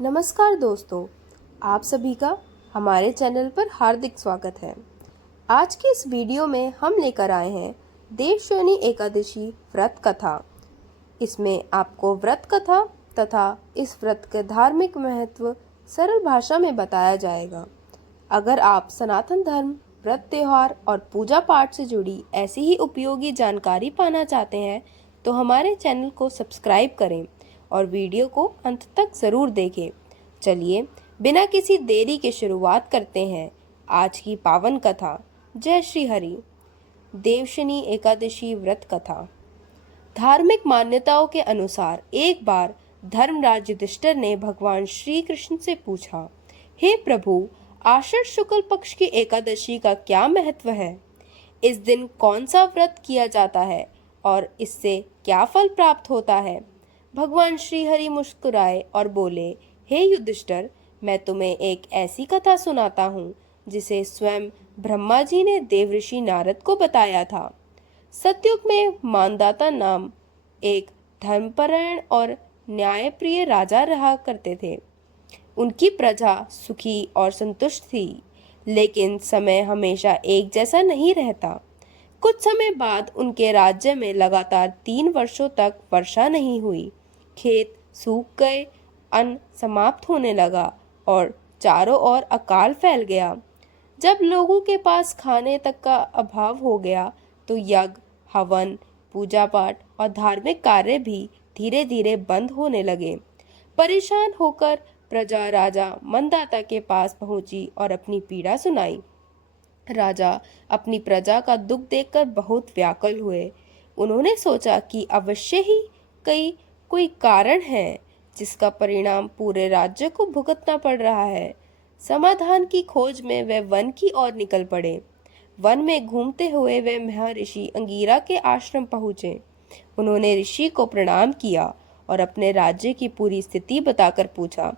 नमस्कार दोस्तों, आप सभी का हमारे चैनल पर हार्दिक स्वागत है। आज के इस वीडियो में हम लेकर आए हैं देवशयनी एकादशी व्रत कथा। इसमें आपको व्रत कथा तथा इस व्रत के धार्मिक महत्व सरल भाषा में बताया जाएगा। अगर आप सनातन धर्म, व्रत त्योहार और पूजा पाठ से जुड़ी ऐसी ही उपयोगी जानकारी पाना चाहते हैं तो हमारे चैनल को सब्सक्राइब करें और वीडियो को अंत तक ज़रूर देखें। चलिए बिना किसी देरी के शुरुआत करते हैं आज की पावन कथा। जय श्री हरि। देवशयनी एकादशी व्रत कथा। धार्मिक मान्यताओं के अनुसार एक बार धर्मराज युधिष्ठिर ने भगवान श्री कृष्ण से पूछा, हे प्रभु, आषाढ़ शुक्ल पक्ष की एकादशी का क्या महत्व है? इस दिन कौन सा व्रत किया जाता है और इससे क्या फल प्राप्त होता है? भगवान श्री हरि मुस्कुराए और बोले, हे युधिष्ठिर, मैं तुम्हें एक ऐसी कथा सुनाता हूँ जिसे स्वयं ब्रह्मा जी ने देवऋषि नारद को बताया था। सतयुग में मानदाता नाम एक धर्मपरायण और न्यायप्रिय राजा रहा करते थे। उनकी प्रजा सुखी और संतुष्ट थी, लेकिन समय हमेशा एक जैसा नहीं रहता। कुछ समय बाद उनके राज्य में लगातार 3 वर्षों तक वर्षा नहीं हुई। खेत सूख गए, अन्न समाप्त होने लगा और चारों ओर अकाल फैल गया। जब लोगों के पास खाने तक का अभाव हो गया तो यज्ञ, हवन, पूजा पाठ और धार्मिक कार्य भी धीरे धीरे बंद होने लगे। परेशान होकर प्रजा राजा मनदाता के पास पहुंची और अपनी पीड़ा सुनाई। राजा अपनी प्रजा का दुख देखकर बहुत व्याकुल हुए। उन्होंने सोचा कि अवश्य ही कोई कारण है जिसका परिणाम पूरे राज्य को भुगतना पड़ रहा है। समाधान की खोज में वे वन की ओर निकल पड़े। वन में घूमते हुए वे महर्षि अंगिरा के आश्रम पहुंचे। उन्होंने ऋषि को प्रणाम किया और अपने राज्य की पूरी स्थिति बताकर पूछा,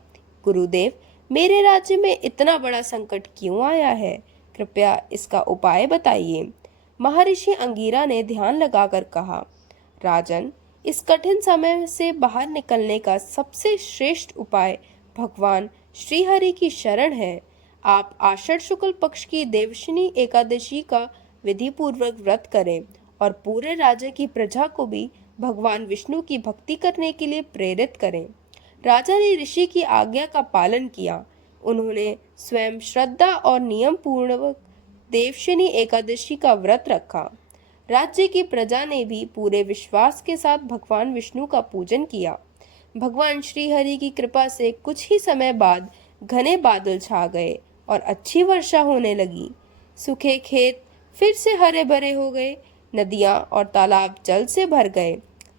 गुरुदेव, मेरे राज्य में इतना बड़ा संकट क्यों आया है? कृपया इसका उपाय बताइए। महर्षि अंगिरा ने ध्यान लगाकर कहा, राजन, इस कठिन समय से बाहर निकलने का सबसे श्रेष्ठ उपाय भगवान श्री हरि की शरण है। आप आषाढ़ शुक्ल पक्ष की देवशयनी एकादशी का विधि पूर्वक व्रत करें और पूरे राज्य की प्रजा को भी भगवान विष्णु की भक्ति करने के लिए प्रेरित करें। राजा ने ऋषि की आज्ञा का पालन किया। उन्होंने स्वयं श्रद्धा और नियम पूर्वक देवशयनी एकादशी का व्रत रखा। राज्य की प्रजा ने भी पूरे विश्वास के साथ भगवान विष्णु का पूजन किया। भगवान श्री हरि की कृपा से कुछ ही समय बाद घने बादल छा गए और अच्छी वर्षा होने लगी। सूखे खेत फिर से हरे भरे हो गए, नदियां और तालाब जल से भर गए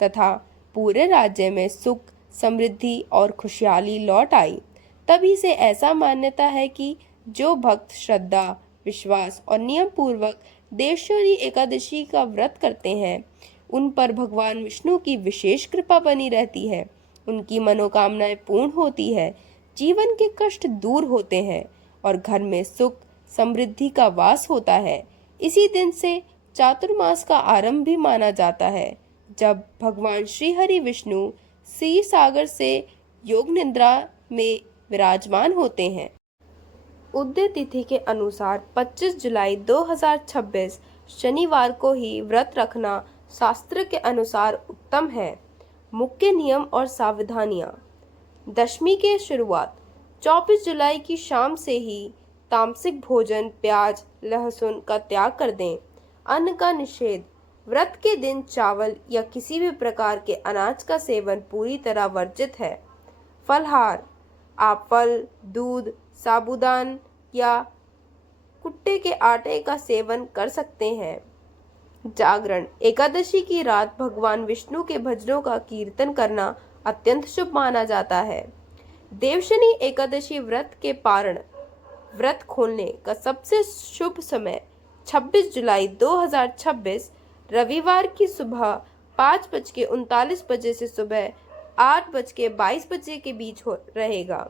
तथा पूरे राज्य में सुख, समृद्धि और खुशहाली लौट आई। तभी से ऐसा मान्यता है कि जो भक्त श्रद्धा, विश्वास और नियम पूर्वक देवशयनी एकादशी का व्रत करते हैं, उन पर भगवान विष्णु की विशेष कृपा बनी रहती है। उनकी मनोकामनाएं पूर्ण होती है, जीवन के कष्ट दूर होते हैं और घर में सुख समृद्धि का वास होता है। इसी दिन से चातुर्मास का आरंभ भी माना जाता है, जब भगवान श्री हरि विष्णु क्षीर सागर से योग निद्रा में विराजमान होते हैं। उदय तिथि के अनुसार 25 जुलाई 2026 शनिवार को ही व्रत रखना शास्त्र के अनुसार उत्तम है। मुख्य नियम और सावधानियां। दशमी के शुरुआत 24 जुलाई की शाम से ही तामसिक भोजन, प्याज, लहसुन का त्याग कर दें। अन्न का निषेध। व्रत के दिन चावल या किसी भी प्रकार के अनाज का सेवन पूरी तरह वर्जित है। फलहार। आप फल, दूध, साबूदान या कुट्टे के आटे का सेवन कर सकते हैं। जागरण। एकादशी की रात भगवान विष्णु के भजनों का कीर्तन करना अत्यंत शुभ माना जाता है। देवशयनी एकादशी व्रत के पारण व्रत खोलने का सबसे शुभ समय 26 जुलाई 2026 रविवार की सुबह 5:39 बजे से सुबह 8:22 बजे के बीच रहेगा।